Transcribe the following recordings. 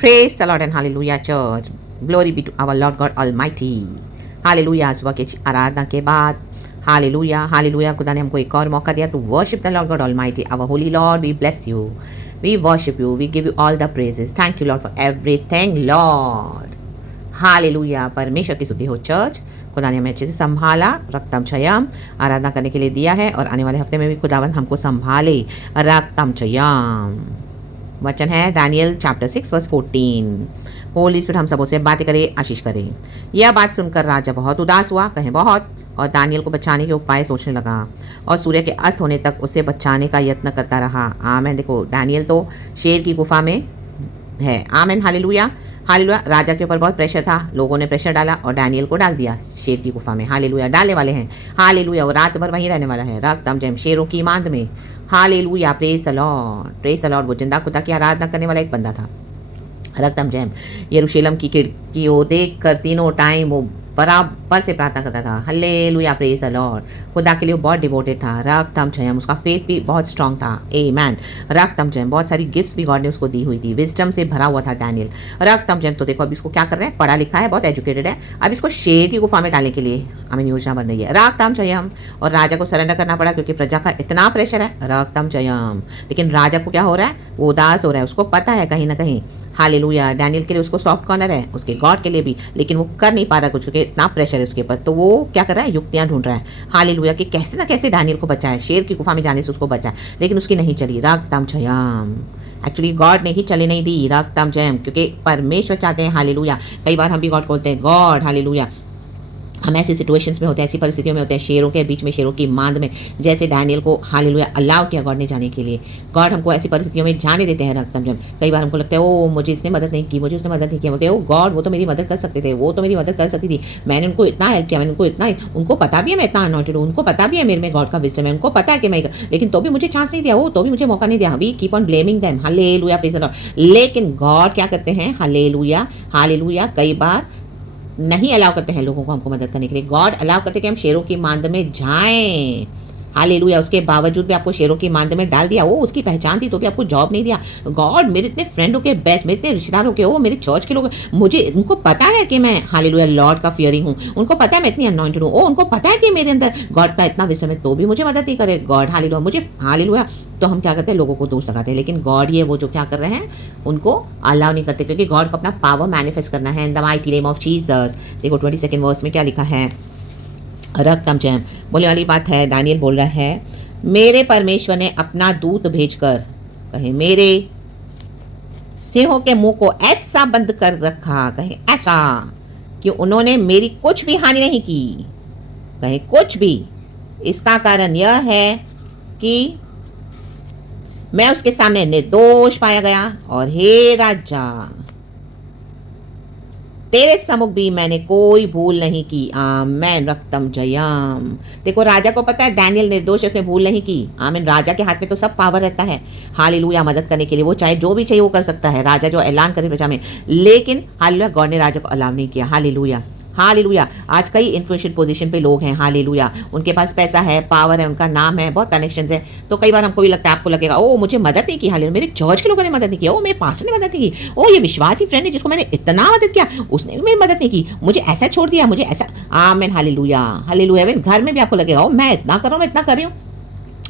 Praise the Lord and hallelujah church. Glory be to our Lord God Almighty. Hallelujah. सुबह की आराधना के बाद hallelujah hallelujah खुदा ने हमको एक और मौका दिया to worship the lord God almighty our holy lord we bless you we worship you we give you all the praises thank you lord for everything lord hallelujah परमेश्वर की स्तुति हो चर्च खुदा ने हमें अच्छे से संभाला रक्तम चयम आराधना करने के लिए दिया है और आने वाले हफ्ते में भी खुदावन हमको संभाले रक्तम चयम वचन है Daniel chapter 6 verse 14 holy spirit हम सबों से बातें करें आशीष करें यह बात सुनकर राजा बहुत उदास हुआ कहें बहुत और दानियल को बचाने के उपाय सोचने लगा और सूर्य के अस्त होने तक उसे बचाने का यत्न करता रहा आमेन देखो दानियल तो शेर की गुफा में है आमेन हालेलुया हालेलुया राजा के ऊपर बहुत प्रेशर था लोगों ने प्रेशर डाला और डैनियल को डाल दिया शेर की गुफा में हालेलुया डालने वाले हैं हालेलुया वो रात भर वहीं रहने वाला है रक्तम जैम शेरों की मांद में हालेलुया प्रेज द लॉर्ड वो जिंदा खुदा की आराधना करने वाला एक बंदा था रक्तम जैम यरूशलेम की खिड़कियों देख कर तीनों टाइम वो बराबर से प्रार्थना करता था हालेलुया प्रेज द लॉर्ड खुदा के लिए वो बहुत डिवोटेड था रक्तम जयम उसका फेथ भी बहुत स्ट्रांग था आमेन रक्तम जयम बहुत सारी गिफ्ट्स भी गॉड ने उसको दी हुई थी विजडम से भरा हुआ था डैनियल रक्तम जयम तो देखो अब इसको क्या कर रहे हैं पढ़ा लिखा है बहुत एजुकेटेड है अब इसको शेर की गुफा में डालने के लिए हमें योजना बन रही है रक्तम जयम और राजा को सरेंडर करना पड़ा क्योंकि प्रजा का इतना प्रेशर है रक्तम जयम लेकिन राजा को क्या हो रहा है वो उदास हो रहा है उसको पता है कहीं ना कहीं हालेलुया डैनियल के लिए उसको सॉफ्ट कॉर्नर है उसके गॉड के लिए भी लेकिन वो कर नहीं पा रहा कुछ क्योंकि इतना प्रेशर है उसके ऊपर तो वो क्या कर रहा है युक्तियां ढूंढ रहा है हालेलुया कि कैसे ना कैसे डैनियल को बचाए शेर की गुफा में जाने से उसको बचाए लेकिन उसकी नहीं चली रक्तम जयम एक्चुअली गॉड ने ही चले नहीं दी रक्तम जयम क्योंकि परमेश्वर चाहते हैं हालेलुया कई बार हम भी गॉड को बोलते हैं गॉड हालेलुया हम ऐसी सिचुएशंस में होते हैं ऐसी परिस्थितियों में होते हैं शेरों के बीच में शेरों की मांद में जैसे डैनियल को हालेलुया अलाउ किया गॉड ने जाने के लिए गॉड हमको ऐसी परिस्थितियों में जाने देते हैं रक्तम जब कई बार हमको लगता है ओ मुझे इसने मदद नहीं की मुझे उसने मदद नहीं किया बोलते ओ गॉड वो तो मेरी मदद कर सकते थे वो तो मेरी मदद कर सकती थी मैंने उनको इतना हेल्प किया मैंने उनको इतना उनको पता भी है मैं इतना अनॉटेड हूँ उनको पता भी है मेरे में गॉड का विजडम है उनको पता है कि मैं लेकिन तो भी मुझे चांस नहीं दिया वो तो भी मुझे मौका नहीं दिया we keep on blaming them hallelujah praise the lord लेकिन गॉड क्या करते हैं हालेलुया हालेलुया कई बार नहीं अलाउ करते हैं लोगों को हमको मदद करने के लिए गॉड अलाउ करते हैं कि हम शेरों की मांद में जाएं हालेलुया उसके बावजूद भी आपको शेरों की मांद में डाल दिया वो उसकी पहचान थी तो भी आपको जॉब नहीं दिया गॉड मेरे इतने फ्रेंड हो के बेस्ट मेरे इतने रिश्तेदार हो के वो मेरे चर्च के लोग मुझे उनको पता है कि मैं हालेलुया लॉर्ड का फियरिंग हूँ उनको पता है मैं इतनी अनॉइंटेड हूँ उनको पता है कि मेरे अंदर गॉड का इतना विषय है तो भी मुझे मदद नहीं करे गॉड हालेलुया मुझे हालेलुया तो हम क्या करते हैं लोगों को दोष लगाते हैं लेकिन गॉड ये वो जो क्या कर रहे हैं उनको अलाउ नहीं करते क्योंकि गॉड को अपना पावर मैनिफेस्ट करना है इन the mighty name of Jesus देखो 22 वर्स में क्या लिखा है रक्तम जैम बोलने वाली बात है दानियल बोल रहा है मेरे परमेश्वर ने अपना दूत भेजकर कहे मेरे सिंहों के मुंह को ऐसा बंद कर रखा कहे ऐसा कि उन्होंने मेरी कुछ भी हानि नहीं की कहे कुछ भी इसका कारण यह है कि मैं उसके सामने निर्दोष पाया गया और हे राजा तेरे सम्मुख भी मैंने कोई भूल नहीं की आमेन रक्तम जयम देखो राजा को पता है डैनियल निर्दोष है उसने भूल नहीं की आमेन राजा के हाथ में तो सब पावर रहता है हालेलुया मदद करने के लिए वो चाहे जो भी चाहिए वो कर सकता है राजा जो ऐलान करे प्रजा में लेकिन हालेलुया गॉड ने राजा को अलाउ नहीं किया हालेलुया हालेलुया आज कई इन्फ्लुएंशियल पोजीशन पे लोग हैं हालेलुया उनके पास पैसा है पावर है उनका नाम है बहुत कनेक्शंस है तो कई बार हमको भी लगता है आपको लगेगा ओ मुझे मदद नहीं की हालेलुया मेरे चर्च के लोगों ने मदद नहीं किया ओ मेरे पास्टर ने मदद नहीं की ओ ये विश्वासी फ्रेंड है जिसको मैंने इतना मदद किया उसने भी मेरी मदद नहीं की मुझे ऐसा छोड़ दिया मुझे ऐसा आमेन हालेलुया हालेलुया घर में भी आपको लगेगा ओ मैं इतना कर रहा हूँ मैं इतना कर रही हूँ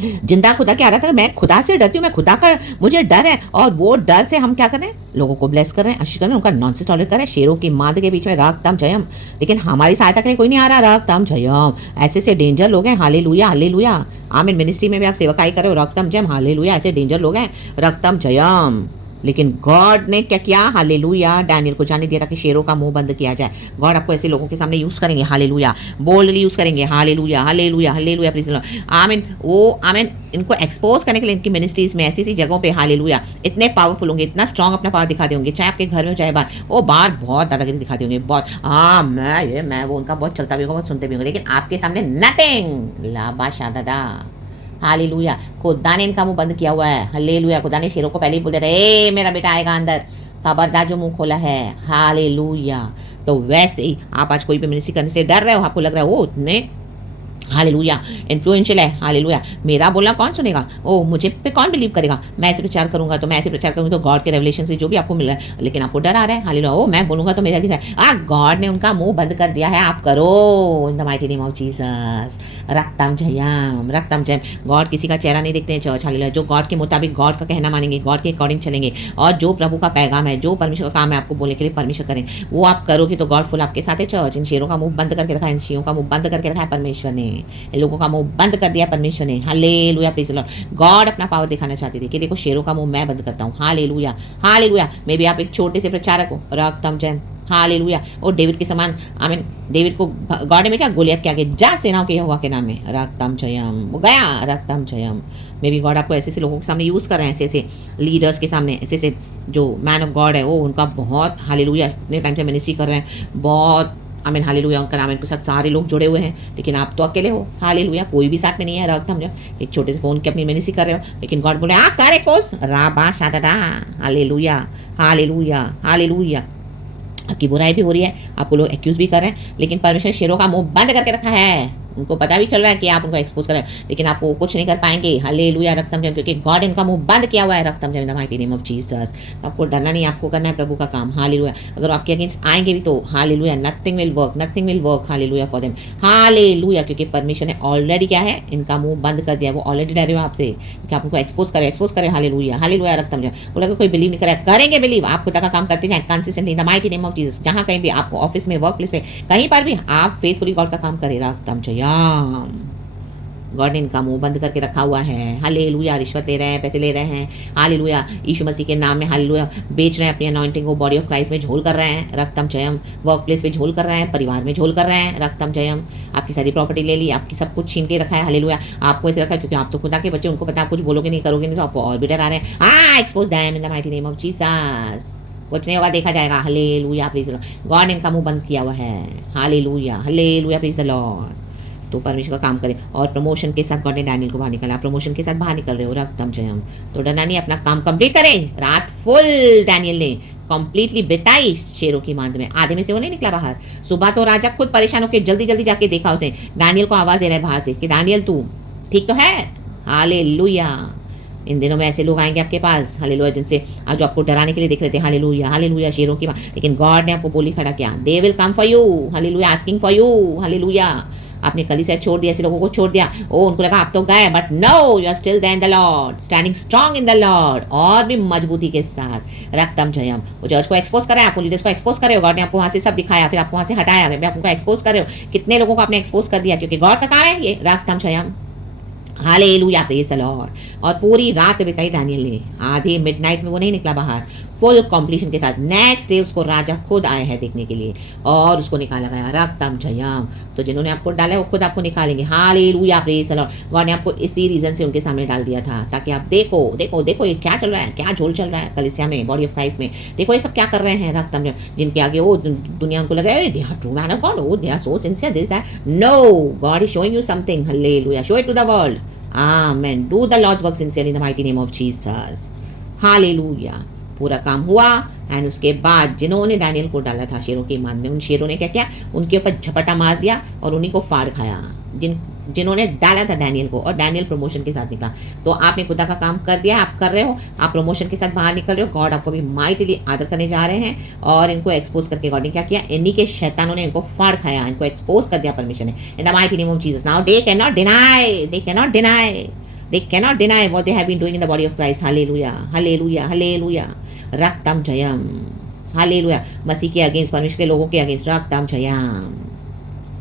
जिंदा खुदा क्या रहा था मैं खुदा से डरती हूँ मैं खुदा का मुझे डर है और वो डर से हम क्या कर रहे हैं लोगों को ब्लेस कर रहे हैं आशीष कर रहे हैं उनका नॉनसेंस टॉलरेट कर रहे हैं शेरों की मांद के बीच में रक्तम जयम लेकिन हमारी सहायता करने कोई नहीं आ रहा रक्तम जयम ऐसे डेंजर लोग हैं हालेलुया हालेलुया आमीन मिनिस्ट्री में भी आप सेवकाई कर रहे हो रक्तम जयम हालेलुया ऐसे डेंजर लोग हैं रक्तम जयम लेकिन गॉड ने क्या किया हालेलुया डैनियल को जाने दिया कि शेरों का मुंह बंद किया जाए गॉड आपको ऐसे लोगों के सामने यूज करेंगे हालेलुया बोल्डली यूज करेंगे हालेलुया हालेलुया हालेलुया प्लीज आमीन वो आमीन इनको एक्सपोज करने के लिए इनकी मिनिस्ट्रीज में ऐसी ऐसी जगहों पे हालेलुया इतने पावरफुल होंगे इतना स्ट्रांग अपना पावर दिखा देंगे चाहे आपके घर में चाहे बाहर वो बाहर बहुत दादागिरी दिखाते होंगे बहुत हाँ मैं वो उनका बहुत चलता भी होगा बहुत सुनते भी होंगे लेकिन आपके सामने नथिंग लाबाशा दादा हालेलुया खुदा ने इनका मुंह बंद किया हुआ है हालेलुया खुदा ने शेरों को पहले ही बोल दिया ए मेरा बेटा आएगा अंदर खबरदार जो मुंह खोला है हालेलुया तो वैसे ही आप आज कोई भी मिनिस्ट्री करने से डर रहे हो आपको लग रहा है वो उतने हालेलुया, इन्फ्लुएंशियल है, हालेलुया। मेरा बोलना कौन सुनेगा? ओह! मुझे पे कौन बिलीव करेगा? मैं ऐसे प्रचार करूँगा, तो मैं ऐसे प्रचार करूँगी तो गॉड के रेवलेशन से जो भी आपको मिल रहा है, लेकिन आपको डर आ रहा है, हालेलुया। ओह! मैं बोलूँगा तो मेरा किसा गॉड ने उनका मुँह बंद कर दिया है, आप करो in the mighty name of Jesus. रक्तम जयम, रक्तम जयम। गॉड किसी का चेहरा नहीं देखते हैं चर्च, हालेलुया। जो गॉड के मुताबिक गॉड का कहना मानेंगे, गॉड के अकॉर्डिंग चलेंगे और जो प्रभु का पैगाम है, जो परमेश्वर का काम है आपको बोलने के लिए परमेश्वर करें, वो आप करोगे तो गॉड फुल आपके साथ है चर्च। इन शेरों का मुँह बंद करके रखा है, इन शेरों का मुँह बंद करके रखा है परमेश्वर ने। इन लोगों का मुंह बंद कर दिया परमेश्वर ने, hallelujah, praise the lord. God अपना पावर दिखाना चाहते थे कि देखो शेरों का मुंह मैं बंद करता हूँ, हालेलुया, हालेलुया। मे बी आप एक छोटे से प्रचारक हो, रक्तम जयम, हालेलुया। और डेविड के समान, आमीन, डेविड को गॉड ने क्या गोलियत के आगे जा सेनाओं के यहोवा के नाम में, रक्तम जयम, वो गया, रक्तम जयम। मे बी गॉड आपको ऐसे ऐसे लोगों के सामने यूज़ कर रहे हैं, ऐसे ऐसे लीडर्स के सामने, ऐसे ऐसे जो मैन ऑफ गॉड है वो उनका बहुत हालेलुया इतने टाइम से मिनिस्ट्री कर रहे हैं, बहुत आमीन, हालेलुया। उनका नाम इनके साथ सारे लोग जुड़े हुए हैं, लेकिन आप तो अकेले हो, हालेलुया। कोई भी साथ में नहीं है, रक्त हम जो एक छोटे से फोन के अपनी मिनिस्ट्री कर रहे हो, लेकिन गॉड बोले कर एक्सपोज, राबा शादादा, हालेलुया, हालेलुया, हालेलुया। आपकी बुराई भी हो रही है, आपको लोग एक्यूज भी कर रहे हैं, लेकिन परमेश्वर शेरों का मुंह बंद करके रखा है। उनको पता भी चल रहा है कि आप उनको एक्सपोज कर रहे हैं, लेकिन आपको कुछ नहीं कर पाएंगे, हालेलुया, रक्तम जयम, क्योंकि गॉड इनका मुंह बंद किया हुआ है, रक्तम जयम, the mighty name of Jesus. तो आपको डरना नहीं, आपको करना है प्रभु का काम, हालेलुया। अगर आपके अगेंस्ट आएंगे भी तो hallelujah, nothing will work, nothing will work, hallelujah for them, hallelujah. क्योंकि परमेश्वर ने ऑलरेडी क्या है, इनका मुंह बंद कर दिया, वो ऑलरेडी डरे हो आपसे कि आप उनको एक्सपोज करें, हालेलुया, हालेलुया, रक्तम जयम। बोला कोई बिलीव नहीं करे, करेंगे बिलीव, आप खुदा का काम करते जाए consistently, the mighty name of Jesus. जहाँ कहीं भी आपको ऑफिस में, वर्क प्लेस में, कहीं पर भी आप फेथफुली गॉड का काम करें, रक्तम जयम। गॉड ने इनका मुंह बंद करके रखा हुआ है, हालेलुया। रिश्वत ले रहे हैं, पैसे ले रहे हैं, हालेलुया, यीशु मसीह के नाम में, हालेलुया, बेच रहे हैं अपनी अनॉइंटिंग को, बॉडी ऑफ क्राइस्ट में झोल कर रहे हैं, रक्तम जयम। वर्क प्लेस में झोल कर रहे हैं, परिवार में झोल कर रहे हैं, रक्तम जयम। आपकी सारी प्रॉपर्टी ले ली, आपकी सब कुछ छीन के रखा है, हालेलुया। आपको ऐसे रखा है क्योंकि आप तो खुदा के बच्चे, उनको पता आप कुछ बोलोगे नहीं, करोगे नहीं, तो आपको और भी डर आ रहे हैं। Expose them in the mighty name of Jesus. कुछ नहीं होगा, देखा जाएगा, hallelujah, praise the lord. God ने इनका मुंह बंद किया हुआ है, hallelujah, hallelujah, praise the Lord. तो परमेश्वर का काम करें। और प्रमोशन के साथ गॉड ने डैनियल को बाहर निकाला, प्रमोशन के साथ बाहर निकल रहे हो, रक्तम जयम। तो डरना नहीं, अपना काम कंप्लीट करें। रात फुल डैनियल ने कंप्लीटली बिताई शेरों की मांद में, आधे में से वो नहीं निकला बाहर। सुबह तो राजा खुद परेशान होकर जल्दी जल्दी जाके देखा, उसने डैनियल को आवाज दे रहा है बाहर से कि डैनियल तू ठीक तो है, हालेलुया। इन दिनों में ऐसे लोग आएंगे आपके पास, हालेलुया, जिनसे आज जो आपको डराने के लिए देख रहे थे, हालेलुया, हालेलुया, शेरों की बात, लेकिन गॉड ने आपको बोली खड़ा किया, they will come for you, hallelujah, asking for you, hallelujah. आपने कलीसिया छोड़ दिया, ऐसे लोगों को छोड़ दिया, ओ उनको लगा आप तो गए, but no, you are still there in the lord, standing strong in the lord, और भी मजबूती के साथ, रक्तम जयम। वो चर्च को एक्सपोज करा है, आपको लीडर्स को एक्सपोज करे हो, गॉड ने आपको वहां से सब दिखाया, फिर आपको वहां से हटाया, मैं आपको एक्सपोज करे हो, कितने लोगों को आपने एक्सपोज कर दिया, क्योंकि गॉड का काम है ये, रक्तम जयम, हालेलुया, प्रेज़ द लॉर्ड। और पूरी रात बिताई डैनियल ने, आधी मिडनाइट में वो नहीं निकला बाहर, फुल कंप्लीशन के साथ। नेक्स्ट डे उसको राजा खुद आए हैं देखने के लिए और उसको निकाला गया, रक्तम जयम। तो जिन्होंने आपको डाला है वो खुद आपको निकालेंगे, hallelujah, praise the lord. God ने आपको इसी रीजन से उनके सामने डाल दिया था, ताकि आप देखो देखो देखो ये क्या चल रहा है, क्या झोल चल रहा है कलीसिया में, बॉडी ऑफ क्राइस्ट में, देखो ये सब क्या कर रहे हैं, रक्तम जयम। जिनके आगे वो दुनिया उनको लगा they are true man of God, oh they are so sincere, this that, no, God is showing you something, hallelujah, show it to the world. Amen. Do the Lord's work sincerely in the mighty name of Jesus. Hallelujah. पूरा काम हुआ and उसके बाद जिन्होंने Daniel को डाला था शेरों की मान में, उन शेरों ने क्या किया, उनके ऊपर झपटा मार दिया और उन्हीं को फाड़ खाया, जिन्होंने डाला था डैनियल को, और डैनियल प्रमोशन के साथ निकला। तो आपने खुदा का काम कर दिया, आप कर रहे हो, आप प्रमोशन के साथ बाहर निकल रहे हो, गॉड आपको भी माइटली आदर करने जा रहे हैं, और इनको एक्सपोज करके गॉड ने क्या किया, इन्हीं के शैतानों ने इनको फाड़ खाया, इनको एक्सपोज कर दिया परमेश्वर ने, इन the mighty name of Jesus. Now they can not deny, they can not deny, they cannot deny what they have been doing in the body of Christ. Hallelujah, hallelujah, hallelujah, रक्तम जयम, hallelujah. मसीह के against, परमेश्वर के लोगों के against, रक्तम Jayam.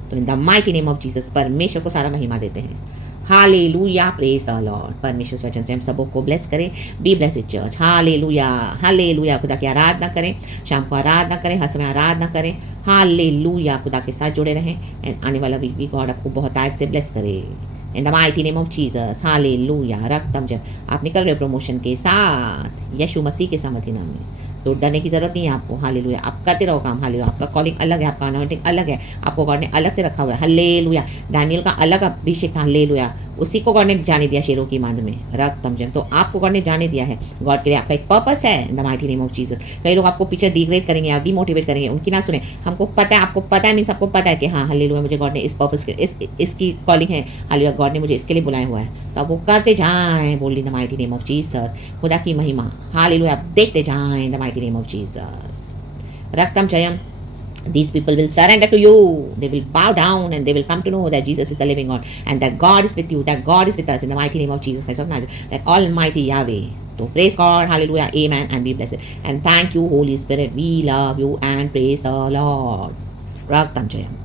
तो इन the mighty name of Jesus परमेश्वर को सारा महिमा देते हैं, हालेलुया, प्रेज द लॉर्ड। परमेश्वर के वचन से हम सबों को ब्लेस करें, be blessed church, hallelujah, hallelujah. खुदा की आराधना करें, शाम को आराधना करें, हर समय आराधना करें, हालेलुया। खुदा के साथ जुड़े रहें एंड आने वाला वीक भी गॉड आपको बहुत आयत से ब्लेस करे, in the mighty name of Jesus, hallelujah, रक्तम जयम। आप निकल रहे प्रमोशन के साथ, यीशु मसीह के सामर्थी नाम में, तो डरने की जरूरत नहीं है आपको, हालेलुया। आप करते रहो काम, हालेलुया। आपका कॉलिंग अलग है, आपका अनॉइंटिंग अलग है, आपको गॉड ने अलग से रखा हुआ है, हालेलुया। डैनियल का अलग अभिषेक था, हालेलुया, उसी को गॉड ने जाने दिया शेरों की मांद में, रक्तम जम। तो आपको गॉड ने जाने दिया है, गॉड के लिए आपका एक पर्पस है इन the mighty name of Jesus. कई लोग आपको पीछे डिग्रेड करेंगे या डिमोटिवेट करेंगे, उनकी ना सुने। हमको पता है, आपको पता है, मीन्स आपको पता है कि हाँ हालेलुया मुझे गॉड ने इस पर्पस के इसकी कॉलिंग है, हालेलुया गॉड ने मुझे इसके लिए बुलाया हुआ है। तो आप वो करते जाएं, बोल in the mighty name of Jesus. खुदा की महिमा, हालेलुया, आप देखते जाएं in the mighty name of Jesus. रक्तम जयम। These people will surrender to you. They will bow down and they will come to know that Jesus is the living God and that God is with you, that God is with us in the mighty name of Jesus Christ of Nazareth, that Almighty Yahweh. So praise God, hallelujah, amen, and be blessed. And thank you, Holy Spirit. We love you and praise the Lord. Raktam Jayam.